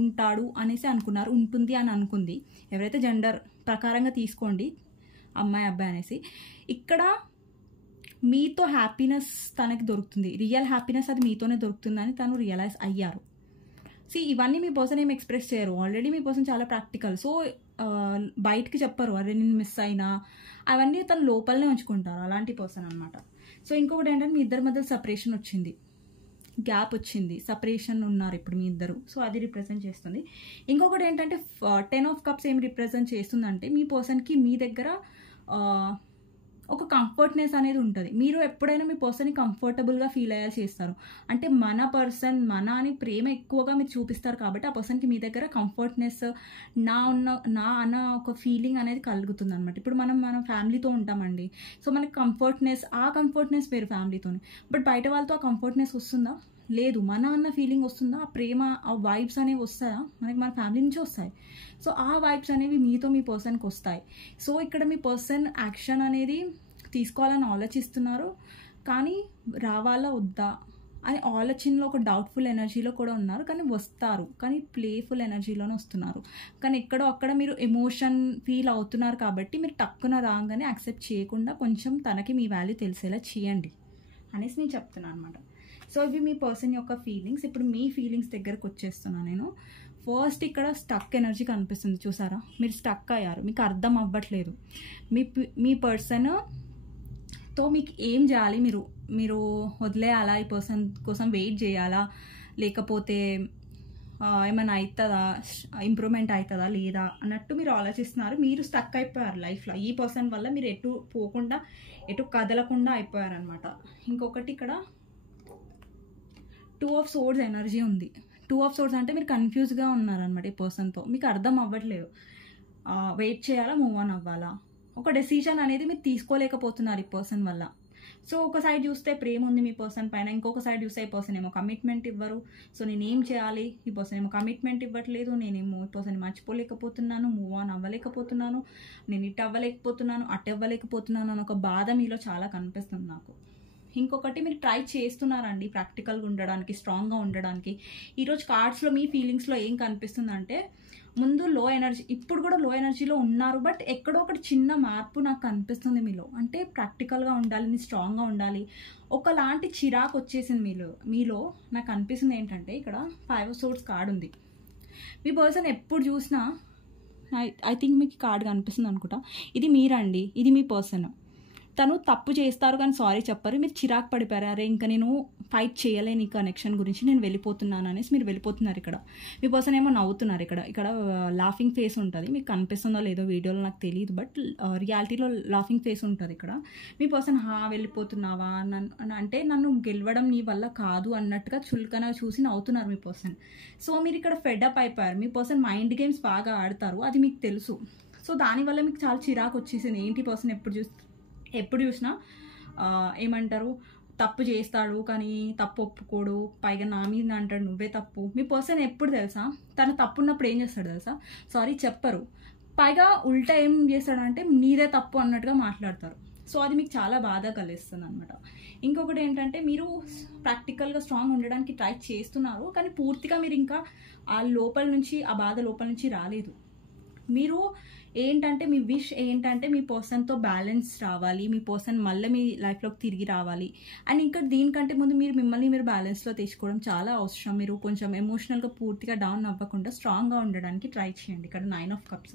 ఉంటాడు అనేసి అనుకున్నారు, ఉంటుంది అని అనుకుంది. ఎవరైతే జెండర్ ప్రకారంగా తీసుకోండి, అమ్మాయి అబ్బాయి అనేసి. ఇక్కడ మీతో హ్యాపీనెస్ తనకి దొరుకుతుంది, రియల్ హ్యాపీనెస్ అది మీతోనే దొరుకుతుందని తను రియలైజ్ అయ్యారు. ఇవన్నీ మీ పర్సన్ ఏం ఎక్స్ప్రెస్ చేయరు. ఆల్రెడీ మీ పర్సన్ చాలా ప్రాక్టికల్. సో బయటికి చెప్పరు, అరే నేను మిస్ అయినా, అవన్నీ తను లోపలనే ఉంచుకుంటారు. అలాంటి పర్సన్ అనమాట. సో ఇంకొకటి ఏంటంటే మీ ఇద్దరి మధ్య సపరేషన్ వచ్చింది, గ్యాప్ వచ్చింది, సపరేషన్ ఉన్నారు ఇప్పుడు మీ ఇద్దరు. సో అది రిప్రజెంట్ చేస్తుంది. ఇంకొకటి ఏంటంటే 10 ఆఫ్ కప్స్ ఏం రిప్రజెంట్ చేస్తుందంటే మీ పర్సన్కి మీ దగ్గర ఒక కంఫర్ట్నెస్ అనేది ఉంటుంది. మీరు ఎప్పుడైనా మీ పర్సన్ని కంఫర్టబుల్గా ఫీల్ అయ్యేలా చేస్తారు. అంటే మన పర్సన్ మన అని ప్రేమ ఎక్కువగా మీరు చూపిస్తారు కాబట్టి ఆ పర్సన్కి మీ దగ్గర కంఫర్ట్నెస్, నా అన్న ఒక ఫీలింగ్ అనేది కలుగుతుంది అనమాట. ఇప్పుడు మన ఫ్యామిలీతో ఉంటామండి, సో మనకి కంఫర్ట్నెస్, ఆ కంఫర్ట్నెస్ వేరు ఫ్యామిలీతోనే. బట్ బయట వాళ్ళతో ఆ కంఫర్ట్నెస్ వస్తుందా? లేదు. మన అన్న ఫీలింగ్ వస్తుందా? ఆ ప్రేమ, ఆ వైబ్స్ అనేవి వస్తాయా? మనకి మన ఫ్యామిలీ నుంచి వస్తాయి. సో ఆ వైబ్స్ అనేవి మీతో మీ పర్సన్కి వస్తాయి. సో ఇక్కడ మీ పర్సన్ యాక్షన్ అనేది తీసుకోవాలని ఆలోచిస్తున్నారు, కానీ రావాలా వద్దా అని ఆలోచనలో ఒక డౌట్ఫుల్ ఎనర్జీలో కూడా ఉన్నారు. కానీ వస్తారు, కానీ ప్లేఫుల్ ఎనర్జీలోనే వస్తున్నారు. కానీ ఎక్కడో అక్కడ మీరు ఎమోషన్ ఫీల్ అవుతున్నారు కాబట్టి మీరు టక్కున రాగానే యాక్సెప్ట్ చేయకుండా కొంచెం తనకి మీ వాల్యూ తెలిసేలా చేయండి అనేసి నేను చెప్తున్నాను అనమాట. సో ఇవి మీ పర్సన్ యొక్క ఫీలింగ్స్. ఇప్పుడు మీ ఫీలింగ్స్ దగ్గరకు వచ్చేస్తున్నాను నేను. ఫస్ట్ ఇక్కడ స్టక్ ఎనర్జీ కనిపిస్తుంది, చూసారా? మీరు స్టక్ అయ్యారు, మీకు అర్థం అవ్వట్లేదు మీ పర్సన్తో మీకు ఏం చేయాలి. మీరు వదిలేయాలా, ఈ పర్సన్ కోసం వెయిట్ చేయాలా, లేకపోతే ఏమైనా అవుతుందా, ఇంప్రూవ్మెంట్ అవుతుందా లేదా అన్నట్టు మీరు ఆలోచిస్తున్నారు. మీరు స్టక్ అయిపోయారు లైఫ్లో. ఈ పర్సన్ వల్ల మీరు ఎటు పోకుండా, ఎటు కదలకుండా అయిపోయారనమాట. ఇంకొకటి ఇక్కడ 2 ఆఫ్ సోర్డ్స్ ఎనర్జీ ఉంది. 2 ఆఫ్ సోర్డ్స్ అంటే మీరు కన్ఫ్యూజ్గా ఉన్నారనమాట ఈ పర్సన్తో. మీకు అర్థం అవ్వట్లేదు, వెయిట్ చేయాలా, మూవ్ ఆన్ అవ్వాలా, ఒక డెసిషన్ అనేది మీరు తీసుకోలేకపోతున్నారు ఈ పర్సన్ వల్ల. సో ఒక సైడ్ చూస్తే ప్రేమ ఉంది మీ పర్సన్ పైన, ఇంకొక సైడ్ చూస్తే ఈ పర్సన్ ఏమో కమిట్మెంట్ ఇవ్వరు. సో నేనేం చేయాలి, ఈ పర్సన్ ఏమో కమిట్మెంట్ ఇవ్వట్లేదు, నేనేమో ఈ పర్సన్ మర్చిపోలేకపోతున్నాను, మూవ్ ఆన్ అవ్వలేకపోతున్నాను, నేను ఇటు అవ్వలేకపోతున్నాను, అటు అవ్వలేకపోతున్నాను అని ఒక బాధ మీలో చాలా కనిపిస్తుంది నాకు. ఇంకొకటి మీరు ట్రై చేస్తున్నారండి ప్రాక్టికల్గా ఉండడానికి, స్ట్రాంగ్గా ఉండడానికి. ఈరోజు కార్డ్స్లో మీ ఫీలింగ్స్లో ఏం కనిపిస్తుందంటే, ముందు లో ఎనర్జీ, ఇప్పుడు కూడా లో ఎనర్జీలో ఉన్నారు, బట్ ఎక్కడో ఒకటి చిన్న మార్పు నాకు కనిపిస్తుంది మీలో. అంటే ప్రాక్టికల్గా ఉండాలి, మీరు స్ట్రాంగ్గా ఉండాలి, ఒకలాంటి చిరాకు వచ్చేసింది మీలో నాకు అనిపిస్తుంది. ఏంటంటే ఇక్కడ 5 ఆఫ్ సోర్డ్స్ కార్డ్ ఉంది. మీ పర్సన్ ఎప్పుడు చూసినా, ఐ థింక్ మీకు కార్డ్ కనిపిస్తుంది అనుకుంటా, ఇది మీరండి, ఇది మీ పర్సన్. తను తప్పు చేస్తారు కానీ సారీ చెప్పరు. మీరు చిరాకు పడిపోయారు, అరే ఇంకా నేను ఫైట్ చేయలేని ఈ కనెక్షన్ గురించి, నేను వెళ్ళిపోతున్నాను అనేసి మీరు వెళ్ళిపోతున్నారు. ఇక్కడ మీ పర్సన్ ఏమో నవ్వుతున్నారు. ఇక్కడ లాఫింగ్ ఫేస్ ఉంటుంది, మీకు కనిపిస్తుందో లేదో వీడియోలో నాకు తెలియదు, బట్ రియాలిటీలో లాఫింగ్ ఫేస్ ఉంటుంది. ఇక్కడ మీ పర్సన్ వెళ్ళిపోతున్నావా అంటే నన్ను గెలవడం నీ వల్ల కాదు అన్నట్టుగా చులకన చూసి నవ్వుతున్నారు మీ పర్సన్. సో మీరు ఇక్కడ ఫెడప్ అయిపోయారు. మీ పర్సన్ మైండ్ గేమ్స్ బాగా ఆడతారు, అది మీకు తెలుసు. సో దానివల్ల మీకు చాలా చిరాకు వచ్చేసింది. ఏంటి పర్సన్ ఎప్పుడు చూసినా ఏమంటారు, తప్పు చేస్తాడు కానీ తప్పు ఒప్పుకోడు, పైగా నా మీద అంటాడు నువ్వే తప్పు. మీ పర్సన్ ఎప్పుడు తెలుసా, తన తప్పు ఉన్నప్పుడు ఏం చేస్తాడు తెలుసా, సారీ చెప్పరు, పైగా ఉల్టా ఏం చేస్తాడంటే నీదే తప్పు అన్నట్టుగా మాట్లాడతారు. సో అది మీకు చాలా బాధ కలిగిస్తుంది అనమాట. ఇంకొకటి ఏంటంటే, మీరు ప్రాక్టికల్గా స్ట్రాంగ్ ఉండడానికి ట్రై చేస్తున్నారు, కానీ పూర్తిగా మీరు ఇంకా ఆ బాధ లోపల నుంచి రాలేదు. మీరు ఏంటంటే మీ విష్ ఏంటంటే మీ పర్సన్తో బ్యాలెన్స్ రావాలి, మీ పర్సన్ మళ్ళీ మీ లైఫ్లోకి తిరిగి రావాలి. అండ్ ఇంకా దీనికంటే ముందు మిమ్మల్ని మీరు బ్యాలెన్స్లో తీసుకోవడం చాలా అవసరం. మీరు కొంచెం ఎమోషనల్గా పూర్తిగా డౌన్ అవ్వకుండా స్ట్రాంగ్గా ఉండడానికి ట్రై చేయండి. ఇక్కడ 9 of Cups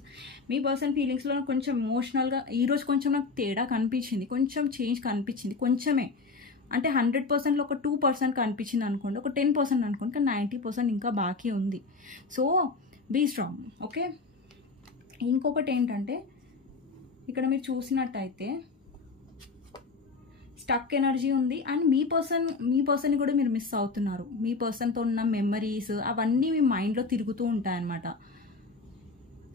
మీ పర్సన్ ఫీలింగ్స్లో కొంచెం ఎమోషనల్గా ఈరోజు కొంచెం నాకు తేడా కనిపించింది, కొంచెం చేంజ్ కనిపించింది, కొంచెమే. అంటే 100%లో ఒక 2% కనిపించింది అనుకోండి, ఒక 10% అనుకోండి, కానీ 90% ఇంకా బాకీ ఉంది. So be strong. ఓకే, ఇంకొకటి ఏంటంటే ఇక్కడ మీరు చూసినట్టయితే స్టక్ ఎనర్జీ ఉంది. అండ్ మీ పర్సన్ని కూడా మీరు మిస్ అవుతున్నారు. మీ పర్సన్తో ఉన్న మెమరీస్ అవన్నీ మీ మైండ్లో తిరుగుతూ ఉంటాయన్నమాట.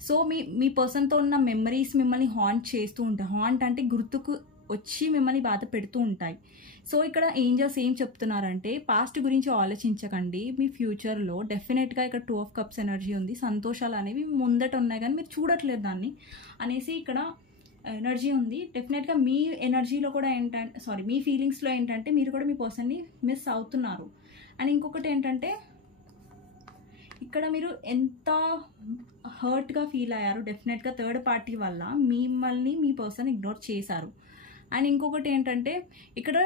సో మీ పర్సన్తో ఉన్న మెమరీస్ మిమ్మల్ని హాంట్ చేస్తూ ఉంటాయి. హాంట్ అంటే గుర్తుకు వచ్చి మిమ్మల్ని బాధ పెడుతూ ఉంటాయి. సో ఇక్కడ ఏంజల్స్ ఏం చెప్తున్నారంటే పాస్ట్ గురించి ఆలోచించకండి. మీ ఫ్యూచర్లో డెఫినెట్గా ఇక్కడ 2 of Cups ఎనర్జీ ఉంది. సంతోషాలు అనేవి ముందట ఉన్నాయి కానీ మీరు చూడట్లేదు దాన్ని అనేసి ఇక్కడ ఎనర్జీ ఉంది. డెఫినెట్గా మీ ఎనర్జీలో కూడా ఏంటంటే మీ ఫీలింగ్స్లో ఏంటంటే మీరు కూడా మీ పర్సన్ని మిస్ అవుతున్నారు. అండ్ ఇంకొకటి ఏంటంటే ఇక్కడ మీరు ఎంత హర్ట్గా ఫీల్ అయ్యారు. డెఫినెట్గా థర్డ్ పార్టీ వల్ల మిమ్మల్ని మీ పర్సన్ ఇగ్నోర్ చేశారు. అండ్ ఇంకొకటి ఏంటంటే ఇక్కడ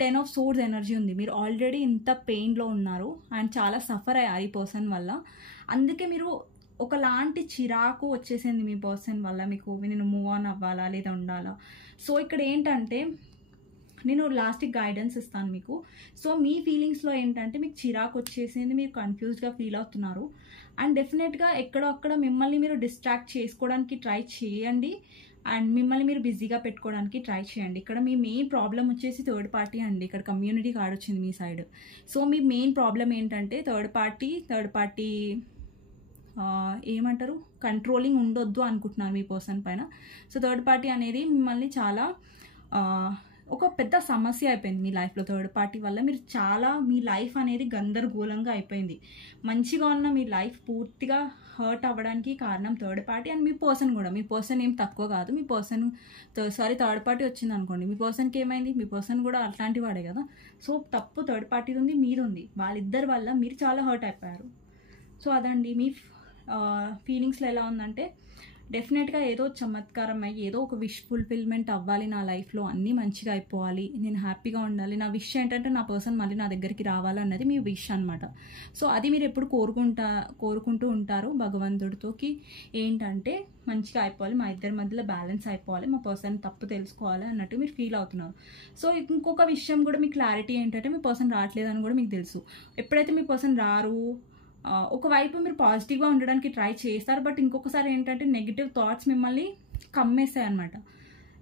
10 of Swords ఎనర్జీ ఉంది. మీరు ఆల్రెడీ ఇంత పెయిన్లో ఉన్నారు అండ్ చాలా సఫర్ అయ్యారు ఈ పర్సన్ వల్ల. అందుకే మీరు ఒకలాంటి చిరాకు వచ్చేసింది మీ పర్సన్ వల్ల. మీకు నేను మూవ్ ఆన్ అవ్వాలా లేదా ఉండాలా. సో ఇక్కడ ఏంటంటే నేను లాస్ట్కి గైడెన్స్ ఇస్తాను మీకు. సో మీ ఫీలింగ్స్లో ఏంటంటే మీకు చిరాకు వచ్చేసింది, మీరు కన్ఫ్యూజ్డ్గా ఫీల్ అవుతున్నారు. అండ్ డెఫినెట్గా ఎక్కడో అక్కడ మిమ్మల్ని మీరు డిస్ట్రాక్ట్ చేసుకోవడానికి ట్రై చేయండి. అండ్ మిమ్మల్ని మీరు బిజీగా పెట్టుకోవడానికి ట్రై చేయండి. ఇక్కడ మీ మెయిన్ ప్రాబ్లం వచ్చేసి థర్డ్ పార్టీ అండి. ఇక్కడ కమ్యూనిటీ కార్డ్ వచ్చింది మీ సైడ్. సో మీ మెయిన్ ప్రాబ్లం ఏంటంటే థర్డ్ పార్టీ ఏమంటారు, కంట్రోలింగ్ ఉండొద్దు అనుకుంటున్నారు మీ పర్సన్ పైన. సో థర్డ్ పార్టీ అనేది మిమ్మల్ని చాలా ఒక పెద్ద సమస్య అయిపోయింది మీ లైఫ్లో. థర్డ్ పార్టీ వల్ల మీరు చాలా మీ లైఫ్ అనేది గందరగోళంగా అయిపోయింది. మంచిగా ఉన్న మీ లైఫ్ పూర్తిగా హర్ట్ అవ్వడానికి కారణం third party. And me person కూడా, మీ పర్సన్ ఏం తక్కువ కాదు. మీ పర్సన్ థర్డ్ పార్టీ వచ్చింది అనుకోండి, మీ పర్సన్కి ఏమైంది, మీ పర్సన్ కూడా అలాంటి వాడే కదా. సో తప్పు థర్డ్ పార్టీది ఉంది, మీది ఉంది. వాళ్ళిద్దరి వల్ల మీరు చాలా హర్ట్ అయిపోయారు. సో అదండి మీ ఫీలింగ్స్లో ఎలా ఉందంటే డెఫినెట్గా ఏదో చమత్కారం అయ్యి ఏదో ఒక విష్ ఫుల్ఫిల్మెంట్ అవ్వాలి నా లైఫ్లో, అన్నీ మంచిగా అయిపోవాలి, నేను హ్యాపీగా ఉండాలి. నా విష్ ఏంటంటే నా పర్సన్ మళ్ళీ నా దగ్గరికి రావాలన్నది మీ విష్ అనమాట. సో అది మీరు ఎప్పుడు కోరుకుంటూ ఉంటారు భగవంతుడితోకి. ఏంటంటే మంచిగా అయిపోవాలి, మా ఇద్దరి మధ్యలో బ్యాలెన్స్ అయిపోవాలి, మా పర్సన్ తప్పు తెలుసుకోవాలి అన్నట్టు మీరు ఫీల్ అవుతున్నారు. సో ఇంకొక విషయం కూడా మీ క్లారిటీ ఏంటంటే మీ పర్సన్ రావట్లేదని కూడా మీకు తెలుసు. ఎప్పుడైతే మీ పర్సన్ రారు, ఒకవైపు మీరు పాజిటివ్గా ఉండడానికి ట్రై చేస్తారు, బట్ ఇంకొకసారి ఏంటంటే నెగిటివ్ థాట్స్ మిమ్మల్ని కమ్మేస్తాయి అనమాట.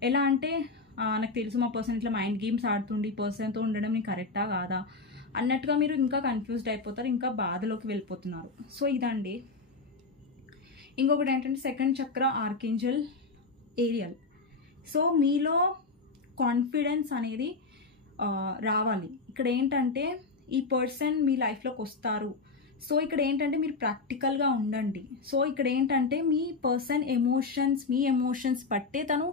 ఎలా అంటే నాకు తెలుసు మా పర్సన్ ఇట్లా మైండ్ గేమ్స్ ఆడుతుండి, ఈ పర్సన్తో ఉండడం నీకు కరెక్టా కాదా అన్నట్టుగా మీరు ఇంకా కన్ఫ్యూజ్డ్ అయిపోతారు, ఇంకా బాధలోకి వెళ్ళిపోతున్నారు. సో ఇదండి. ఇంకొకటి ఏంటంటే సెకండ్ చక్ర ఆర్కేంజల్ ఏరియల్. సో మీలో కాన్ఫిడెన్స్ అనేది రావాలి. ఇక్కడ ఏంటంటే ఈ పర్సన్ మీ లైఫ్లోకి వస్తారు. సో ఇక్కడ ఏంటంటే మీరు ప్రాక్టికల్గా ఉండండి. సో ఇక్కడ ఏంటంటే మీ పర్సన్ మీ ఎమోషన్స్ బట్టే తను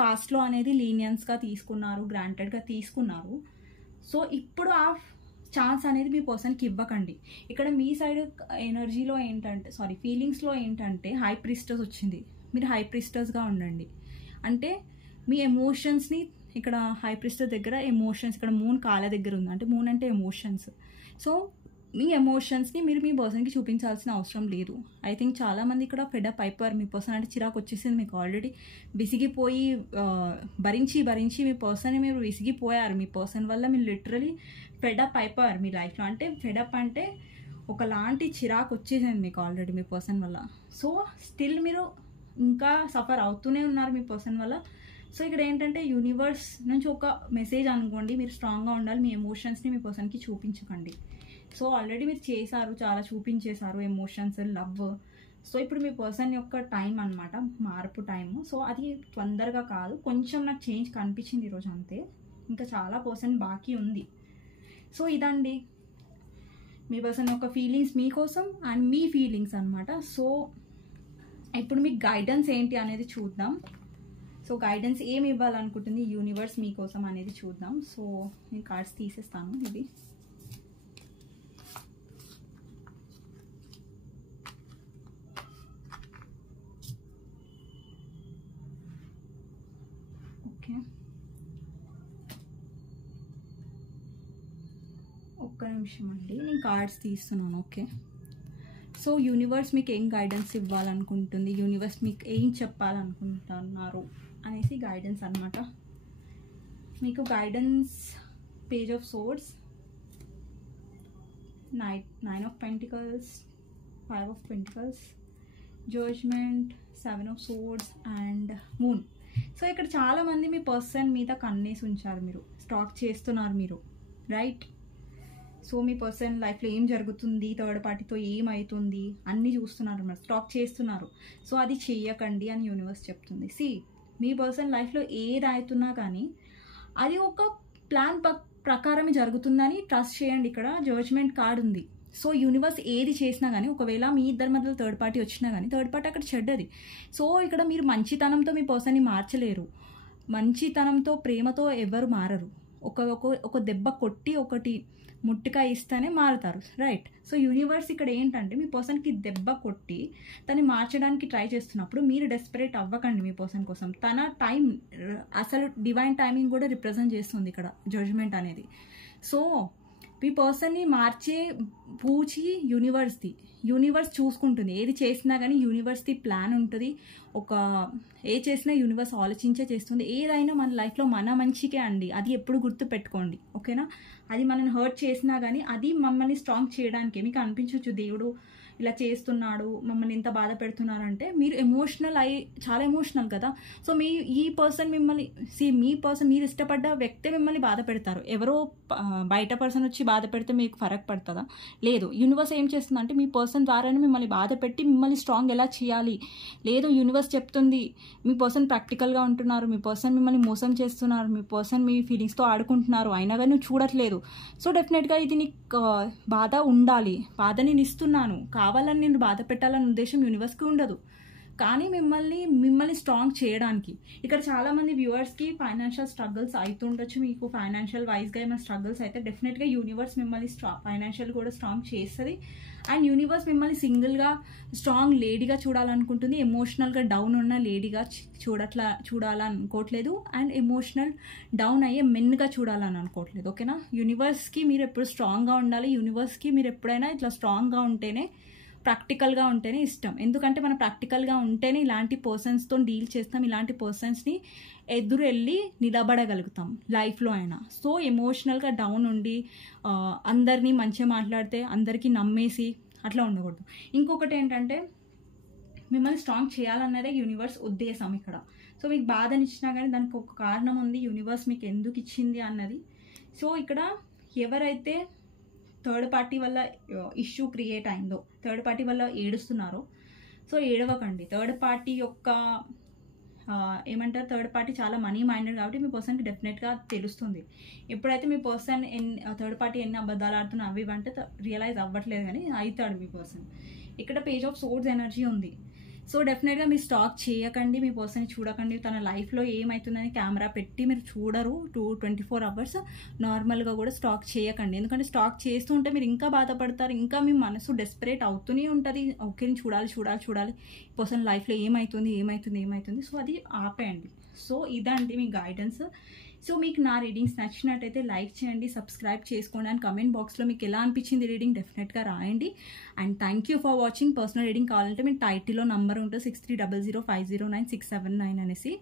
పాస్ట్లో అనేది లీనియన్స్గా తీసుకున్నారు, గ్రాంటెడ్గా తీసుకున్నారు. సో ఇప్పుడు ఆ ఛాన్స్ అనేది మీ పర్సన్కి ఇవ్వకండి. ఇక్కడ మీ సైడ్ ఎనర్జీలో ఏంటంటే ఫీలింగ్స్లో ఏంటంటే హై ప్రిస్టర్స్ వచ్చింది. మీరు హై ప్రిస్టర్స్గా ఉండండి. అంటే మీ ఎమోషన్స్ని ఇక్కడ హై ప్రిస్టర్ దగ్గర ఎమోషన్స్, ఇక్కడ మూన్ కాళ్ళ దగ్గర ఉంది, అంటే మూన్ అంటే ఎమోషన్స్. సో మీ ఎమోషన్స్ని మీరు మీ పర్సన్కి చూపించాల్సిన అవసరం లేదు. ఐ థింక్ చాలామంది ఇక్కడ ఫెడప్ అయిపోయారు. మీ పర్సన్ అంటే చిరాకు వచ్చేసింది మీకు, ఆల్రెడీ విసిగిపోయి భరించి మీ పర్సన్ని మీరు విసిగిపోయారు. మీ పర్సన్ వల్ల మీరు లిటరలీ ఫెడప్ అయిపోయారు మీ లైఫ్లో. అంటే ఫెడప్ అంటే ఒకలాంటి చిరాకు వచ్చేసింది మీకు ఆల్రెడీ మీ పర్సన్ వల్ల. సో స్టిల్ మీరు ఇంకా సఫర్ అవుతూనే ఉన్నారు మీ పర్సన్ వల్ల. సో ఇక్కడ ఏంటంటే యూనివర్స్ నుంచి ఒక మెసేజ్ అనుకోండి, మీరు స్ట్రాంగ్గా ఉండాలి, మీ ఎమోషన్స్ని మీ పర్సన్కి చూపించకండి. సో ఆల్రెడీ మీరు చేశారు, చాలా చూపించేశారు ఎమోషన్స్, లవ్. సో ఇప్పుడు మీ పర్సన్ యొక్క టైం అనమాట, మార్పు టైము. సో అది తొందరగా కాదు, కొంచెం నాకు చేంజ్ కనిపించింది ఈరోజు అంతే. ఇంకా చాలా పర్సన్ బాకీ ఉంది. సో ఇదండి మీ పర్సన్ యొక్క ఫీలింగ్స్ మీకోసం అండ్ మీ ఫీలింగ్స్ అనమాట. సో ఇప్పుడు మీకు గైడెన్స్ ఏంటి అనేది చూద్దాం. సో గైడెన్స్ ఏమి ఇవ్వాలనుకుంటుంది యూనివర్స్ మీకోసం అనేది చూద్దాం. సో నేను కార్డ్స్ తీసేస్తాను. ఇది ఓకే, ఒక్క నిమిషం అండి, నేను కార్డ్స్ తీస్తున్నాను. ఓకే, సో యూనివర్స్ మీకు ఏం గైడెన్స్ ఇవ్వాలనుకుంటుంది, యూనివర్స్ మీకు ఏం చెప్పాలనుకుంటున్నారు అనేసి గైడెన్స్ అనమాట. మీకు guidance page of swords, nine of pentacles, 5 of Pentacles, judgment, 7 of Swords and moon. So ఇక్కడ చాలామంది మీ పర్సన్ మీద కన్నేసి ఉంచారు, మీరు స్టాక్ చేస్తున్నారు మీరు, రైట్? సో మీ పర్సన్ లైఫ్లో ఏం జరుగుతుంది, థర్డ్ పార్టీతో ఏమవుతుంది అన్నీ చూస్తున్నారు అన్నమాట, స్టాక్ చేస్తున్నారు. సో అది చెయ్యకండి అని యూనివర్స్ చెప్తుంది. మీ పర్సన్ లైఫ్లో ఏది అవుతున్నా కానీ అది ఒక ప్లాన్ ప్రకారమే జరుగుతుందని ట్రస్ట్ చేయండి. ఇక్కడ జడ్జ్మెంట్ కార్డ్ ఉంది. సో యూనివర్స్ ఏది చేసినా కానీ, ఒకవేళ మీ ఇద్దరి మధ్యలో థర్డ్ పార్టీ వచ్చినా కానీ థర్డ్ పార్టీ అక్కడ చెడ్డది. సో ఇక్కడ మీరు మంచితనంతో మీ పర్సన్ని మార్చలేరు, మంచితనంతో ప్రేమతో ఎవరు మారరు. ఒక దెబ్బ కొట్టి ఒకటి ముట్టికాయ ఇస్తేనే మారుతారు, రైట్? సో యూనివర్స్ ఇక్కడ ఏంటంటే మీ పర్సన్కి దెబ్బ కొట్టి తను మార్చడానికి ట్రై చేస్తున్నప్పుడు మీరు డెస్పరేట్ అవ్వకండి మీ పర్సన్ కోసం. తన టైం, అసలు డివైన్ టైమింగ్ కూడా రిప్రజెంట్ చేస్తుంది ఇక్కడ జడ్జ్మెంట్ అనేది. సో మీ పర్సన్ని మార్చే పూచి యూనివర్స్ది, యూనివర్స్ చూసుకుంటుంది. ఏది చేసినా కానీ యూనివర్స్ది ప్లాన్ ఉంటుంది. ఏ చేసినా యూనివర్స్ ఆలోచించే చేస్తుంది. ఏదైనా మన లైఫ్లో మన మంచికే అండి, అది ఎప్పుడు గుర్తు పెట్టుకోండి, ఓకేనా? అది మనల్ని హర్ట్ చేసినా కానీ అది మమ్మల్ని స్ట్రాంగ్ చేయడానికి. మీకు అనిపించవచ్చు దేవుడు ఇలా చేస్తున్నాడు, మమ్మల్ని ఇంత బాధ పెడుతున్నారంటే మీరు ఎమోషనల్ చాలా ఎమోషనల్ కదా. సో ఈ పర్సన్ మిమ్మల్ని మీ పర్సన్, మీరు ఇష్టపడ్డ వ్యక్తే మిమ్మల్ని బాధ పెడతారు. ఎవరో బయట పర్సన్ వచ్చి బాధ పెడితే మీకు ఫరక్ పడుతుందా? లేదు. యూనివర్స్ ఏం చేస్తుందంటే మీ పర్సన్ ద్వారానే మిమ్మల్ని బాధ పెట్టి మిమ్మల్ని స్ట్రాంగ్ ఎలా చేయాలి. లేదు, యూనివర్స్ చెప్తుంది మీ పర్సన్ ప్రాక్టికల్గా ఉంటున్నారు, మీ పర్సన్ మిమ్మల్ని మోసం చేస్తున్నారు, మీ పర్సన్ మీ ఫీలింగ్స్తో ఆడుకుంటున్నారు, అయినా కానీ నువ్వు చూడట్లేదు. సో డెఫినెట్గా ఇది నీకు బాధ ఉండాలి, బాధ నేను ఇస్తున్నాను, కావాలని నేను బాధ పెట్టాలన్న ఉద్దేశం యూనివర్స్కి ఉండదు. కానీ మిమ్మల్ని స్ట్రాంగ్ చేయడానికి. ఇక్కడ చాలామంది వ్యూవర్స్కి ఫైనాన్షియల్ స్ట్రగుల్స్ అవుతుండొచ్చు. మీకు ఫైనాన్షియల్ వైజ్గా ఏమైనా స్ట్రగుల్స్ అయితే డెఫినెట్గా యూనివర్స్ మిమ్మల్ని ఫైనాన్షియల్ కూడా స్ట్రాంగ్ చేస్తుంది. అండ్ యూనివర్స్ మిమ్మల్ని సింగిల్గా స్ట్రాంగ్ లేడీగా చూడాలనుకుంటుంది. ఎమోషనల్గా డౌన్ ఉన్న లేడీగా చూడాలనుకోవట్లేదు. అండ్ ఎమోషనల్ డౌన్ అయ్యే మెన్గా చూడాలని అనుకోవట్లేదు, ఓకేనా? యూనివర్స్కి మీరు ఎప్పుడు స్ట్రాంగ్గా ఉండాలి. యూనివర్స్కి మీరు ఎప్పుడైనా ఇట్లా స్ట్రాంగ్గా ఉంటేనే, ప్రాక్టికల్గా ఉంటేనే ఇష్టం. ఎందుకంటే మనం ప్రాక్టికల్గా ఉంటేనే ఇలాంటి పర్సన్స్తో డీల్ చేస్తాం, ఇలాంటి పర్సన్స్ని ఎదురు వెళ్ళి నిలబడగలుగుతాం లైఫ్లో అయినా. సో ఎమోషనల్గా డౌన్ ఉండి అందరినీ మంచిగా మాట్లాడితే అందరికీ నమ్మేసి అట్లా ఉండకూడదు. ఇంకొకటి ఏంటంటే మిమ్మల్ని స్ట్రాంగ్ చేయాలన్నదే యూనివర్స్ ఉద్దేశం ఇక్కడ. సో మీకు బాధనిచ్చినా కానీ దానికి ఒక కారణం ఉంది, యూనివర్స్ మీకు ఎందుకు ఇచ్చింది అన్నది. సో ఇక్కడ ఎవరైతే థర్డ్ పార్టీ వల్ల ఇష్యూ క్రియేట్ అయిందో, థర్డ్ పార్టీ వల్ల ఏడుస్తున్నారో, సో ఏడవకండి. థర్డ్ పార్టీ యొక్క ఏమంటారు, థర్డ్ పార్టీ చాలా మనీ మైండెడ్ కాబట్టి మీ పర్సన్కి డెఫినెట్గా తెలుస్తుంది. ఎప్పుడైతే మీ పర్సన్ థర్డ్ పార్టీ ఎన్ని అబద్ధాలు ఆడుతున్నా అవి అంటే రియలైజ్ అవ్వట్లేదు కానీ అవుతాడు మీ పర్సన్. ఇక్కడ పేజ్ ఆఫ్ సోర్డ్స్ ఎనర్జీ ఉంది. సో డెఫినెట్గా మీరు స్టాక్ చేయకండి, మీ పర్సన్ చూడకండి. తన లైఫ్లో ఏమవుతుందని కెమెరా పెట్టి మీరు చూడరు 24 hours. నార్మల్గా కూడా స్టాక్ చేయకండి, ఎందుకంటే స్టాక్ చేస్తూ ఉంటే మీరు ఇంకా బాధపడతారు, ఇంకా మీ మనసు డెస్పరేట్ అవుతూనే ఉంటుంది. ఓకే, నేను చూడాలి పర్సన్ లైఫ్లో ఏమవుతుంది. సో అది ఆపేయండి. సో ఇదండి మీ గైడెన్స్. సో మీకు నా రీడింగ్స్ నచ్చినట్టయితే లైక్ చేయండి, సబ్స్క్రైబ్ చేసుకోండి. అండ్ కమెంట్ బాక్స్లో మీకు ఎలా అనిపించింది రీడింగ్ డెఫినెట్గా రాయండి. And thank you for watching. Personal reading కావాలంటే మీకు టైటిల్లో నంబర్ ఉంటుంది 6300509679 అనేసి.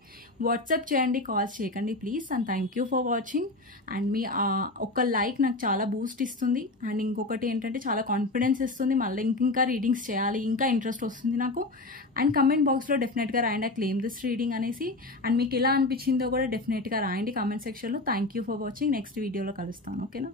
వాట్సాప్ చేయండి, కాల్స్ చేయకండి please. And thank you for watching. And మీ ఒక లైక్ నాకు చాలా బూస్ట్ ఇస్తుంది. అండ్ ఇంకొకటి ఏంటంటే చాలా కాన్ఫిడెన్స్ ఇస్తుంది, మళ్ళీ ఇంకా రీడింగ్స్ చేయాలి, ఇంకా ఇంట్రెస్ట్ వస్తుంది నాకు. అండ్ కమెంట్ బాక్స్లో డెఫినెట్గా రాయండి ఐ క్లెయిమ్ దిస్ రీడింగ్ అనేసి. అండ్ మీకు ఎలా అనిపించిందో కూడా డెఫినెట్గా రాయండి కామెంట్ సెక్షన్లో. Thank you for watching. Next వీడియోలో కలుస్తాను, ఓకేనా?